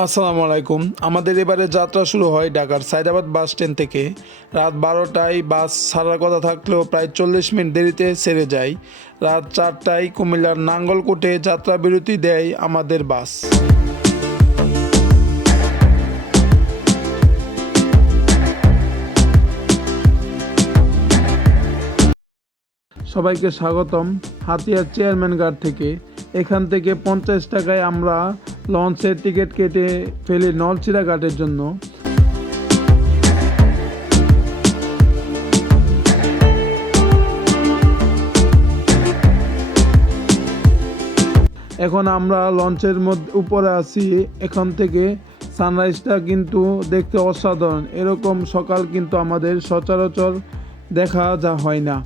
আসসালামু আলাইকুম। আমাদের এবারে যাত্রা শুরু হয় ঢাকার সায়দাবাদ বাস স্ট্যান্ড থেকে। রাত 12টায় বাস ছাড়ার কথা থাকলেও প্রায় 40 মিনিট দেরিতে ছেড়ে যায়। রাত 4টায় কুমিল্লার নাঙ্গলকোটে যাত্রা বিরতি দেয় আমাদের বাস। সবাইকে স্বাগতম হাতিয়ার চেয়ারম্যান ঘাট থেকে। এখান থেকে 50 টাকায় আমরা লঞ্চের টিকিট কেটে ফেলি নলছিড়া ঘাটের জন্য। এখন আমরা লঞ্চের উপরে আছি। এখান থেকে সানরাইজটা কিন্তু দেখতে অসাধারণ। এরকম সকাল কিন্তু আমাদের সচরাচর দেখা হয় না।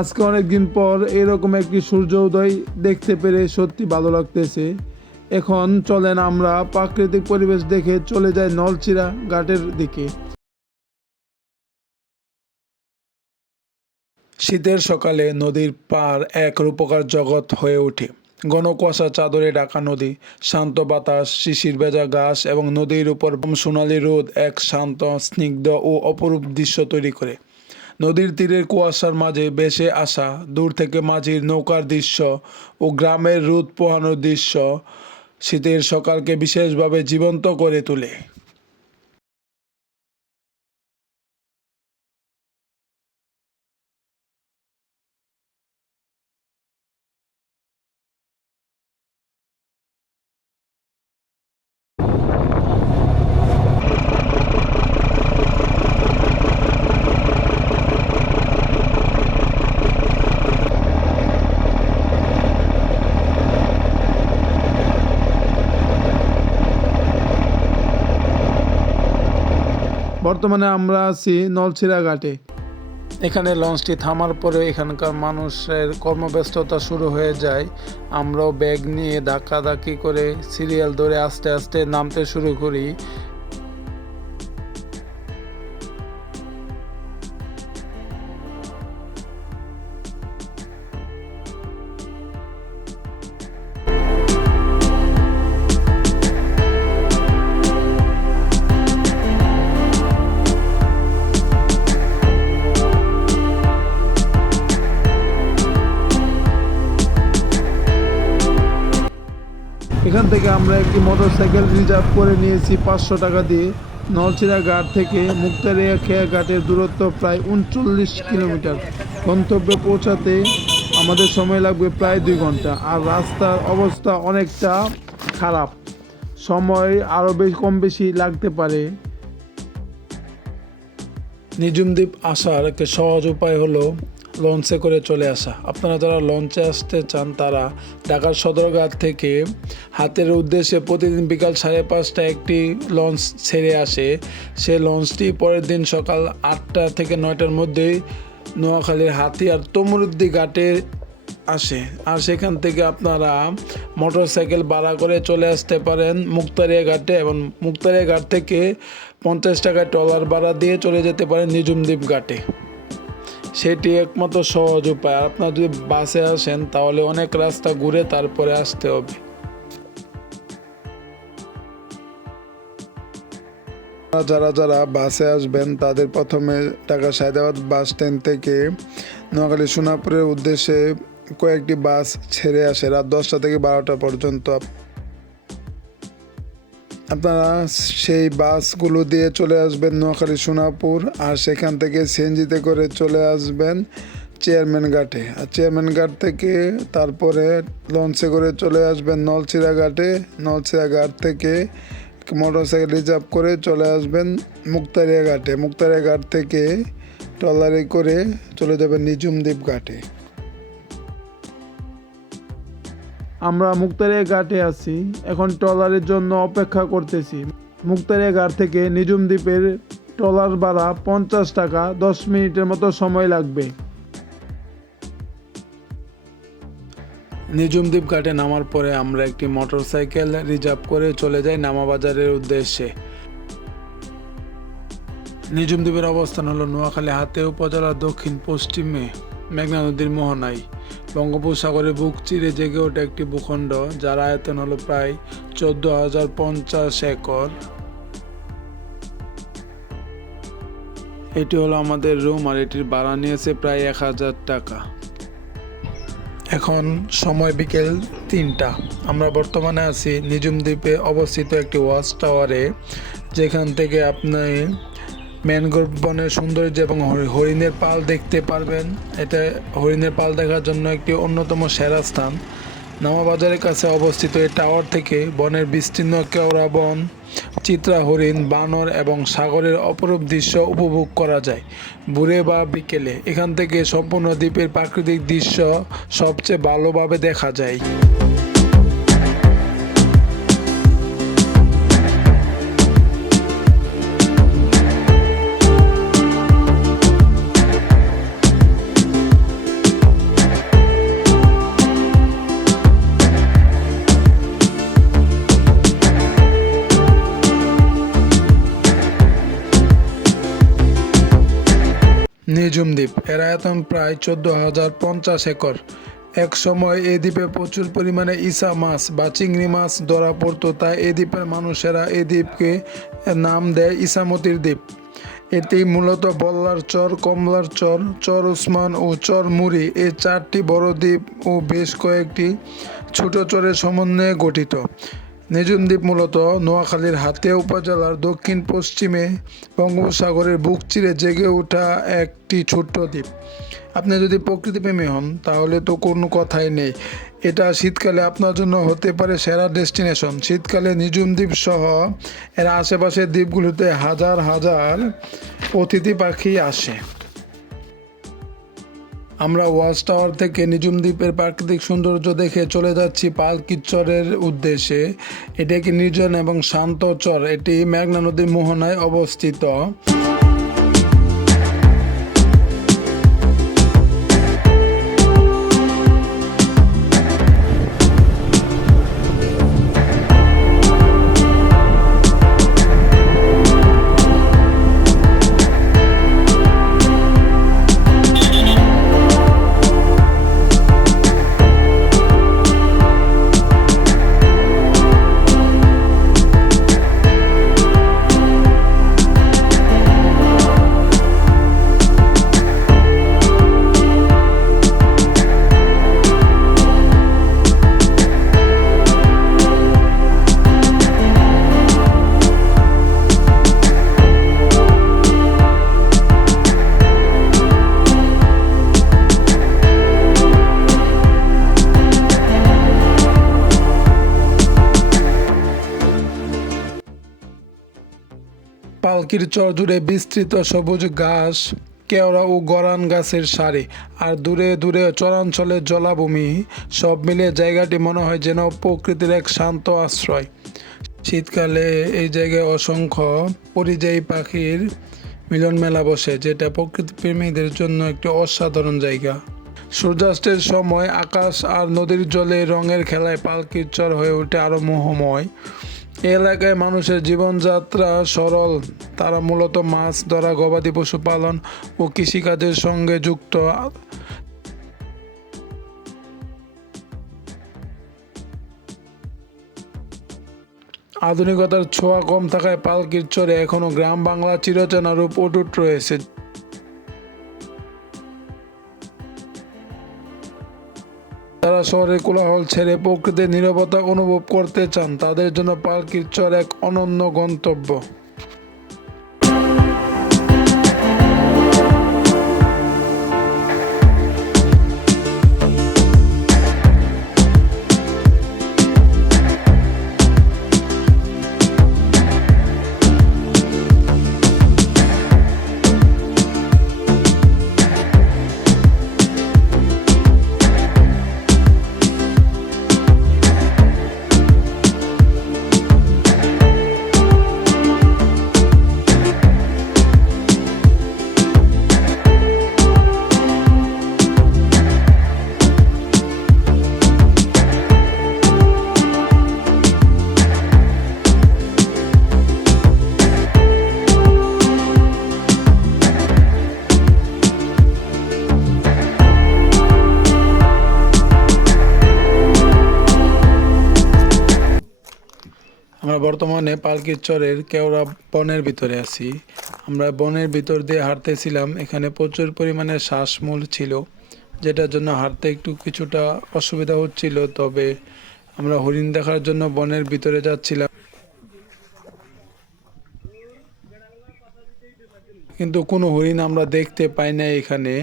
আজকে অনেক দিন পর এরকম একটি সূর্য উদয় দেখতে পেরে সত্যি ভালো লাগতেছে। এখন চলেন আমরা প্রাকৃতিক পরিবেশ দেখে চলে যাই নলছিড়া ঘাটের দিকে। শীতের সকালে নদীর পার এক রূপকার জগৎ হয়ে ওঠে। ঘন কুয়াশা চাদরে ঢাকা নদী, শান্ত বাতাস, শিশির ভেজা ঘাস এবং নদীর উপর সোনালি রোদ এক শান্ত, স্নিগ্ধ ও অপরূপ দৃশ্য তৈরি করে। নদীর তীরের কুয়াশার মাঝে ভেসে আসা দূর থেকে মাঝির নৌকার দৃশ্য ও গ্রামের রোদ পোহানোর দৃশ্য শীতের সকালকে বিশেষভাবে জীবন্ত করে তোলে। বর্তমানে আমরা আছি নলছিড়া ঘাটে। এখানে লঞ্চটি থামার পরে এখানকার মানুষের কর্মব্যস্ততা শুরু হয়ে যায়। আমরাও ব্যাগ নিয়ে ধাক্কাধাক্কি করে সিরিয়াল ধরে আস্তে আস্তে নামতে শুরু করি। এখান থেকে আমরা একটি মোটরসাইকেল রিজার্ভ করে নিয়েছি 500 টাকা দিয়ে। নলছিড়া ঘাট থেকে মুক্তারিয়া খেয়া ঘাটের দূরত্ব প্রায় 39 কিলোমিটার। গন্তব্যে পৌঁছাতে আমাদের সময় লাগবে প্রায় 2 ঘন্টা। আর রাস্তার অবস্থা অনেকটা খারাপ, সময় আরও কম বেশি লাগতে পারে। নিঝুম দ্বীপ আসার একটা সহজ উপায় হলো লঞ্চে করে চলে আসা। আপনারা যারা লঞ্চে আসতে চান তারা ঢাকার সদরঘাট থেকে হাতের উদ্দেশ্যে প্রতিদিন বিকাল 5:30টায় একটি লঞ্চ ছেড়ে আসে। সে লঞ্চটি পরের দিন সকাল 8টা থেকে 9টার মধ্যেই নোয়াখালীর হাতিয়ার তমরুদ্দি ঘাটে আসে। আর সেখান থেকে আপনারা মোটরসাইকেল ভাড়া করে চলে আসতে পারেন মুক্তারিয়া ঘাটে, এবং মুক্তারিয়া ঘাট থেকে 50 টাকায় ট্রলার ভাড়া দিয়ে চলে যেতে পারেন নিঝুম দ্বীপ ঘাটে। সেটি একমাত্র সহজ উপায়। আর আপনারা যদি বাসে আসেন তাহলে অনেক রাস্তা ঘুরে তারপরে আসতে হবে। যারা যারা বাসে আসবেন তাদের প্রথমে ঢাকা সায়দাবাদ বাস স্ট্যান্ড থেকে নোয়াখালী সোনাপুরের উদ্দেশ্যে কয়েকটি বাস ছেড়ে আসে রাত 10টা থেকে 12টা পর্যন্ত। আপনারা সেই বাসগুলো দিয়ে চলে আসবেন নোয়াখালী সোনাপুর, আর সেখান থেকে সিএনজিতে করে চলে আসবেন চেয়ারম্যান ঘাটে। আর চেয়ারম্যান ঘাট থেকে তারপরে লঞ্চে করে চলে আসবেন নলছিড়া ঘাটে। নলছিড়া ঘাট থেকে মোটরসাইকেল রিজার্ভ করে চলে আসবেন মুক্তারিয়া ঘাটে। মুক্তারিয়া ঘাট থেকে ট্রলারে করে চলে যাবেন নিঝুম দ্বীপ ঘাটে। আমরা মুক্তারিয়া ঘাটে আছি, এখন ট্রলারের জন্য অপেক্ষা করতেছি। মুক্তারিয়া ঘাট থেকে নিঝুম দ্বীপের ট্রলার ভাড়া 50 টাকা, 10 মিনিটের মতো সময় লাগবে। নিঝুম দ্বীপ ঘাটে নামার পরে আমরা একটি মোটরসাইকেল রিজার্ভ করে চলে যাই নামাবাজারের উদ্দেশ্যে। নিঝুম দ্বীপের অবস্থান হলো নোয়াখালী হাতিয়া উপজেলার দক্ষিণ পশ্চিমে মেঘনা নদীর মোহনায়। বঙ্গোপসাগরের বুক চিরে জেগে ওঠে একটি ভূখণ্ড যার আয়তন হলো প্রায় 14,050 একর। এটি হলো আমাদের রুম, আর এটির ভাড়া নিয়েছে প্রায় 1,000 টাকা। এখন সময় বিকেল 3টা। আমরা বর্তমানে আছি নিঝুম দ্বীপে অবস্থিত একটি ওয়াচ টাওয়ারে, যেখান থেকে আপনি ম্যানগ্রোভ বনের সৌন্দর্য এবং হরিণের পাল দেখতে পারবেন। এটা হরিণের পাল দেখার জন্য একটি অন্যতম সেরা স্থান। নামা বাজারের কাছে অবস্থিত এই টাওয়ার থেকে বনের বিস্তীর্ণ কেওড়া বন, চিত্রা হরিণ, বানর এবং সাগরের অপরূপ দৃশ্য উপভোগ করা যায় ভোরে বা বিকেলে। এখান থেকে সম্পূর্ণ দ্বীপের প্রাকৃতিক দৃশ্য সবচেয়ে ভালোভাবে দেখা যায়। নিঝুম দ্বীপ এর আয়তন প্রায় 14,050 একর। এক সময় এই দ্বীপে প্রচুর পরিমাণে ইসা মাছ বা চিংড়ি মাছ ধরা পড়তো, তাই এই দ্বীপের মানুষেরা এই দ্বীপকে নাম দেয় ইসামতির দ্বীপ। এটি মূলত বল্লার চর, কমলার চর, চর উসমান ও চর মুড়ি এই 4টি বড় দ্বীপ ও বেশ কয়েকটি ছোট চরের সমন্বয়ে গঠিত। নিঝুম দ্বীপ মূলত নোয়াখালীর হাতিয়া উপজেলার দক্ষিণ পশ্চিমে বঙ্গোপসাগরের বুক চিরে জেগে ওঠা একটি ছোট্ট দ্বীপ। আপনি যদি প্রকৃতিপ্রেমী হন তাহলে তো কোনো কথাই নেই, এটা শীতকালে আপনার জন্য হতে পারে সেরা ডেস্টিনেশন। শীতকালে নিঝুম দ্বীপ সহ এর আশেপাশের দ্বীপগুলোতে হাজার হাজার অতিথি পাখি আসে। আমরা ওয়াচ টাওয়ার থেকে নিঝুম দ্বীপের প্রাকৃতিক সৌন্দর্য দেখে চলে যাচ্ছি পালকির চরের উদ্দেশ্যে। এটি একটি নির্জন এবং শান্ত চর। এটি মেঘনা নদীর মোহনায় অবস্থিত। পালকির চর জুড়ে বিস্তৃত সবুজ ঘাস, কেওড়া ও গরান গাছের সারি, আর দূরে দূরে চরাঞ্চলের জলাভূমি। সব মিলিয়ে জায়গাটি মনে হয় যেন প্রকৃতির এক শান্ত আশ্রয়। শীতকালে এই জায়গায় অসংখ্য পরিযায়ী পাখির মিলন মেলা বসে, যেটা প্রকৃতিপ্রেমীদের জন্য একটি অসাধারণ জায়গা। সূর্যাস্তের সময় আকাশ আর নদীর জলে রঙের খেলায় পালকির চর হয়ে ওঠে আরও মোহময়। এই এলাকায় মানুষের জীবনযাত্রা সরল। তারা মূলত মাছ ধরা, গবাদি পশু পালন ও কৃষিকাজের সঙ্গে যুক্ত। আধুনিকতার ছোঁয়া কম থাকায় পালকির চরে এখনও গ্রাম বাংলার চিরচেনা রূপ অটুট রয়েছে। যারা শহরের কোলাহল ছেড়ে প্রকৃতির নীরবতা অনুভব করতে চান তাদের জন্য পালকির চর এক অনন্য গন্তব্য। বর্তমানে পালকির চরের কেওড়া বনের ভিতরে আছি। আমরা বনের ভিতর দিয়ে হাঁটতেছিলাম। এখানে প্রচুর পরিমাণে শ্বাসমূল ছিল, যেটার জন্য হাঁটতে একটু কিছুটা অসুবিধা হচ্ছিল। তবে আমরা হরিণ দেখার জন্য বনের ভিতরে যাচ্ছিলাম, কিন্তু কোনো হরিণ আমরা দেখতে পাই না এখানে।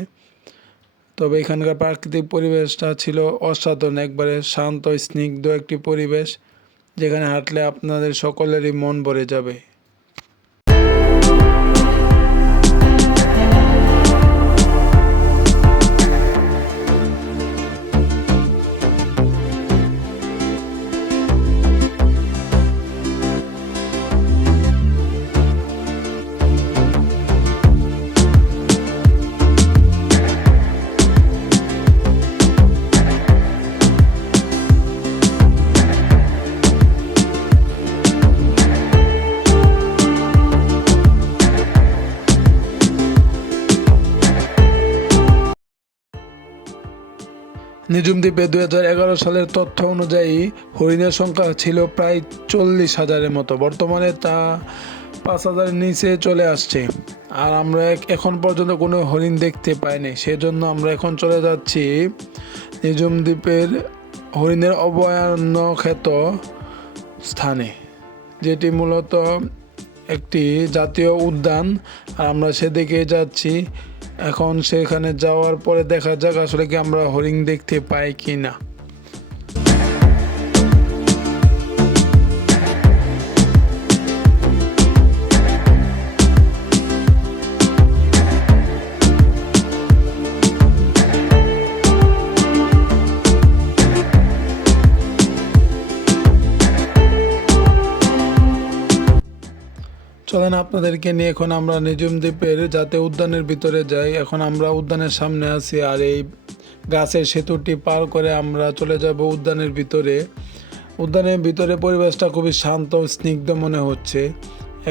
তবে এখানকার প্রাকৃতিক পরিবেশটা ছিল অসাধারণ, একবারে শান্ত স্নিগ্ধ একটি পরিবেশ, যেখানে হাঁটলে আপনাদের সকলেরই মন ভরে যাবে। নিঝুম দ্বীপে 2011 সালের তথ্য অনুযায়ী হরিণের সংখ্যা ছিল প্রায় 40,000-এর মতো। বর্তমানে তা 5,000-এর নিচে চলে আসছে। আর আমরা এখন পর্যন্ত কোনো হরিণ দেখতে পাইনি। সেজন্য আমরা এখন চলে যাচ্ছি নিঝুম দ্বীপের হরিণের অভয়ারণ্য খ্যাত স্থানে, যেটি মূলত একটি জাতীয় উদ্যান। আর আমরা সেদিকে যাচ্ছি। এখন সেখানে যাওয়ার পরে দেখা যাক আসলে কি আমরা হরিণ দেখতে পাই কি না। চলেন আপনাদেরকে নিয়ে এখন আমরা নিঝুম দ্বীপের জাতীয় উদ্যানের ভিতরে যাই। এখন আমরা উদ্যানের সামনে আছি, আর এই গাছের সেতুটি পার করে আমরা চলে যাব উদ্যানের ভিতরে। উদ্যানের ভিতরে পরিবেশটা খুবই শান্ত স্নিগ্ধ মনে হচ্ছে।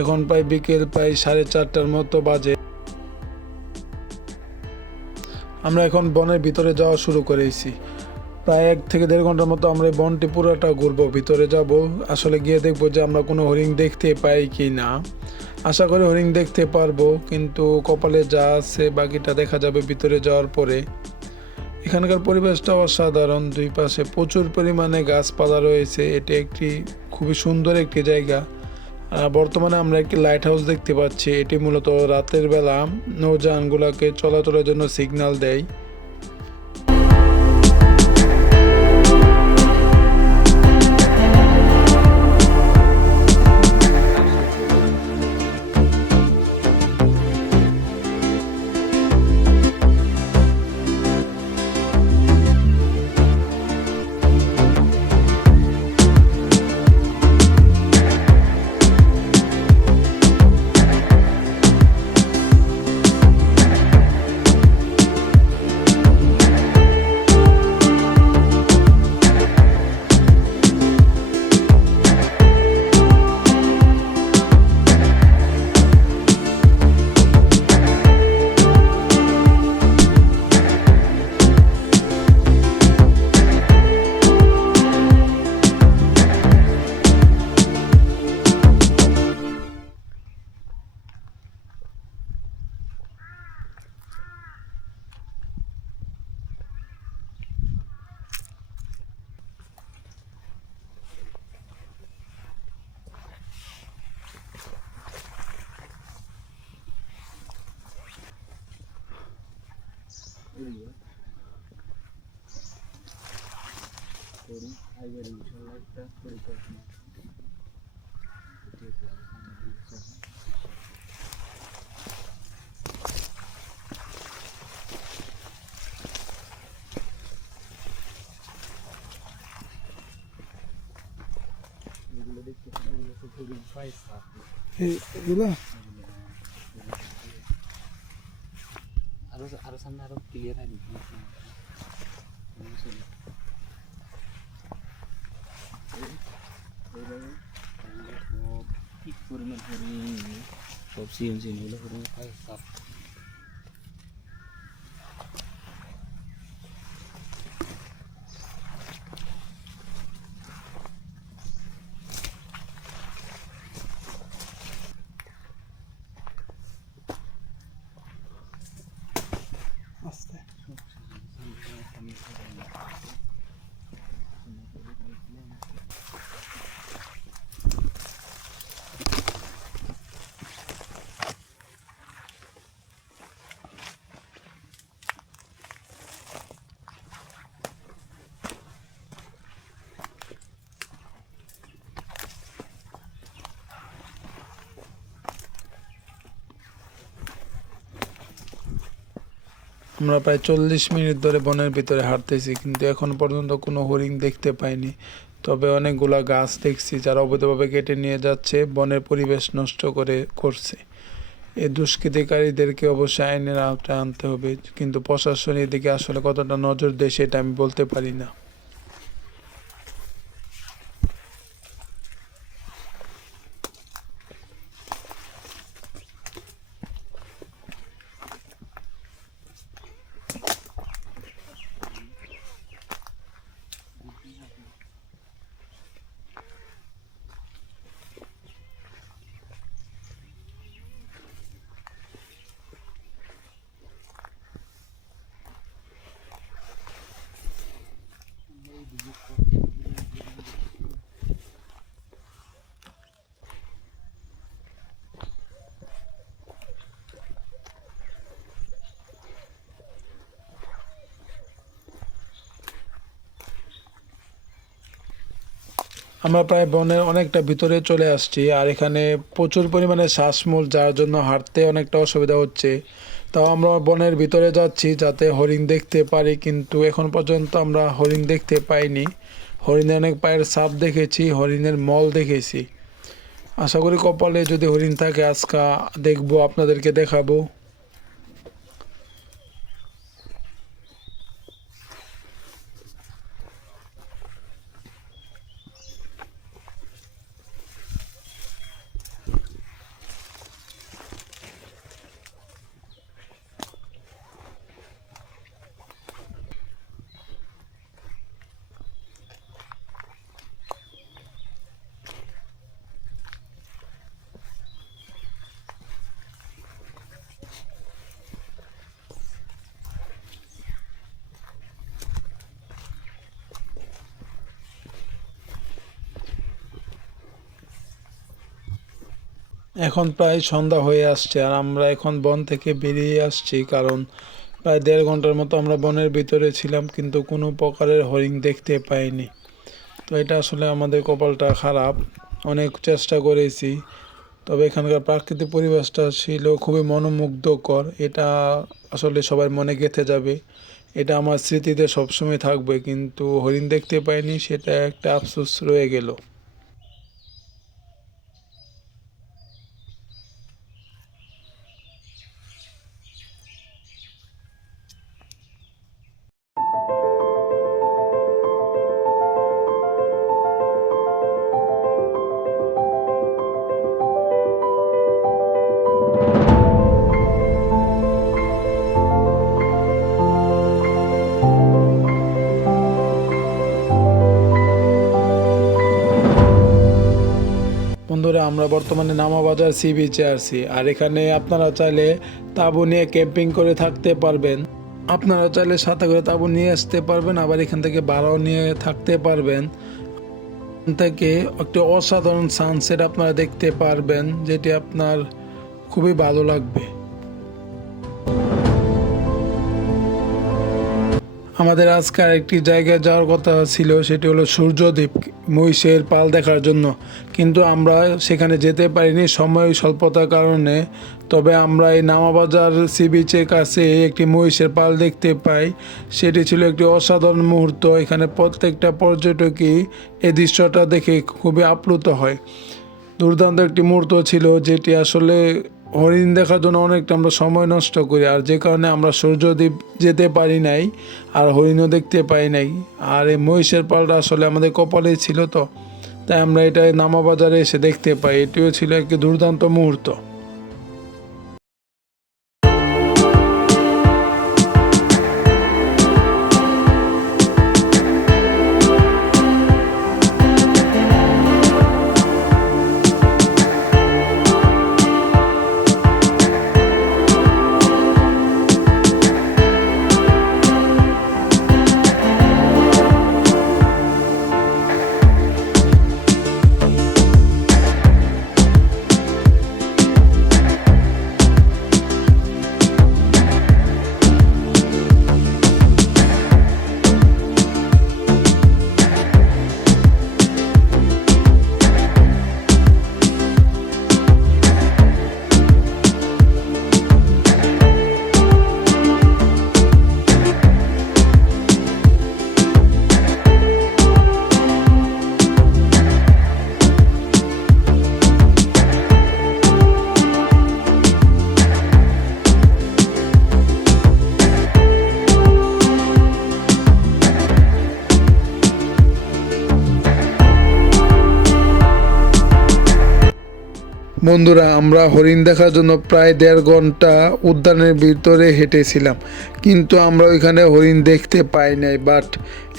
এখন প্রায় বিকেল 4:30 মতো বাজে। আমরা এখন বনের ভিতরে যাওয়া শুরু করেছি। প্রায় 1 থেকে 1.5 ঘন্টার মতো আমরা এই বনটি পুরোটা ঘুরবো, ভিতরে যাব। আসলে গিয়ে দেখবো যে আমরা কোনো হরিণ দেখতে পাই কি না। আশা করি হরিণ দেখতে পারবো, কিন্তু কপালে যা আছে বাকিটা দেখা যাবে ভিতরে যাওয়ার পরে। এখানকার পরিবেশটা অসাধারণ, দুই পাশে প্রচুর পরিমাণে গাছপালা রয়েছে। এটি একটি খুবই সুন্দর একটি জায়গা। বর্তমানে আমরা একটি লাইট হাউস দেখতে পাচ্ছি। এটি মূলত রাতের বেলা নৌযানগুলোকে চলাচলের জন্য সিগন্যাল দেয়। এগুলা আরো সামনে আরো ক্লিয়ার হয় ঠিক পরিমাণ সব সিএনসি এগুলো হয় সাফ। আমরা প্রায় 40 মিনিট ধরে বনের ভিতরে হাঁটতেছি, কিন্তু এখন পর্যন্ত কোনো হরিণ দেখতে পাইনি। তবে অনেকগুলা গাছ দেখছি যারা অবৈধভাবে কেটে নিয়ে যাচ্ছে, বনের পরিবেশ নষ্ট করছে। এই দুষ্কৃতিকারীদেরকে অবশ্যই আইনের আওতায় আনতে হবে, কিন্তু প্রশাসন এদিকে আসলে কতটা নজর দেয় সেটা আমি বলতে পারি না। আমরা প্রায় বনের অনেকটা ভিতরে চলে আসছি, আর এখানে প্রচুর পরিমাণে শ্বাসমূল, যার জন্য হাঁটতে অনেকটা অসুবিধা হচ্ছে। তাও আমরা বনের ভিতরে যাচ্ছি যাতে হরিণ দেখতে পারি, কিন্তু এখন পর্যন্ত আমরা হরিণ দেখতে পাইনি। হরিণের অনেক পায়ের ছাপ দেখেছি, হরিণের মল দেখেছি। আশা করি কপালে যদি হরিণ থাকে আজকে দেখবো, আপনাদেরকে দেখাবো। এখন প্রায় সন্ধ্যা হয়ে আসছে, আর আমরা এখন বন থেকে বেরিয়ে আসছি, কারণ প্রায় 1.5 ঘন্টার মতো আমরা বনের ভিতরে ছিলাম, কিন্তু কোনো প্রকারের হরিণ দেখতে পাইনি। তো এটা আসলে আমাদের কপালটা খারাপ। অনেক চেষ্টা করেছি, তবে এখানকার প্রাকৃতিক পরিবেশটা ছিল খুবই মনোমুগ্ধকর। এটা আসলে সবার মনে গেঁথে যাবে, এটা আমার স্মৃতিতে সবসময় থাকবে। কিন্তু হরিণ দেখতে পাইনি, সেটা একটা আফসোস রয়ে গেল। বন্ধুরা, আমরা বর্তমানে নামাবাজার সি বিচে আছি, আর এখানে আপনারা চাইলে তাঁবু নিয়ে ক্যাম্পিং করে থাকতে পারবেন। আপনারা চাইলে সাথে করে তাঁবু নিয়ে আসতে পারবেন, আবার এখান থেকে ভাড়াও নিয়ে থাকতে পারবেন। এখান থেকে একটি অসাধারণ সানসেট আপনারা দেখতে পারবেন, যেটি আপনার খুবই ভালো লাগবে। আমাদের আজকে আরেকটি জায়গায় যাওয়ার কথা ছিল, সেটি হলো সূর্যদ্বীপ, মহিষের পাল দেখার জন্য, কিন্তু আমরা সেখানে যেতে পারিনি সময় স্বল্পতার কারণে। তবে আমরা এই নামাবাজার সি বিচের কাছে একটি মহিষের পাল দেখতে পাই, সেটি ছিল একটি অসাধারণ মুহূর্ত। এখানে প্রত্যেকটা পর্যটকই এই দৃশ্যটা দেখে খুবই আপ্লুত হয়। দুর্দান্ত একটি মুহূর্ত ছিল, যেটি আসলে হরিণ দেখার জন্য অনেকটা আমরা সময় নষ্ট করি, আর যে কারণে আমরা সূর্যদ্বীপ যেতে পারি নাই, আর হরিণও দেখতে পাই নাই। আর এই মহিষের পালটা আসলে আমাদের কপালেই ছিল, তো তাই আমরা এটা নামাবাজারে এসে দেখতে পাই। এটিও ছিল একটি দুর্দান্ত মুহূর্ত। বন্ধুরা, আমরা হরিণ দেখার জন্য প্রায় 1.5 ঘন্টা উদ্যানের ভিতরে হেঁটেছিলাম, কিন্তু আমরা ওইখানে হরিণ দেখতে পাই নাই। বাট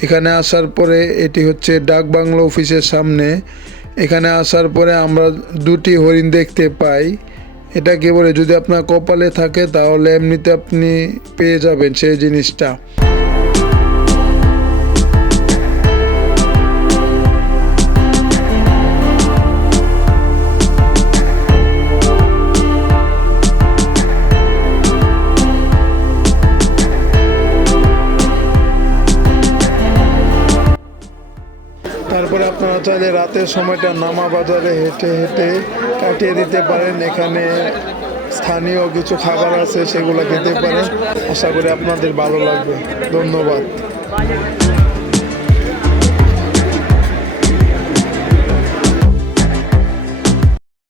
এখানে আসার পরে, এটি হচ্ছে ডাক বাংলো অফিসের সামনে, এখানে আসার পরে আমরা 2টি হরিণ দেখতে পাই। এটা কি বলে, যদি আপনার কপালে থাকে তাহলে এমনিতে আপনি পেয়ে যাবেন সেই জিনিসটা। তারপরে আপনারা চাইলে রাতের সময়টা নামা বাজারে হেঁটে হেঁটে কাটিয়ে দিতে পারেন। এখানে স্থানীয় কিছু খাবার আছে, সেগুলো খেতে পারেন। আশা করি আপনাদের ভালো লাগবে। ধন্যবাদ।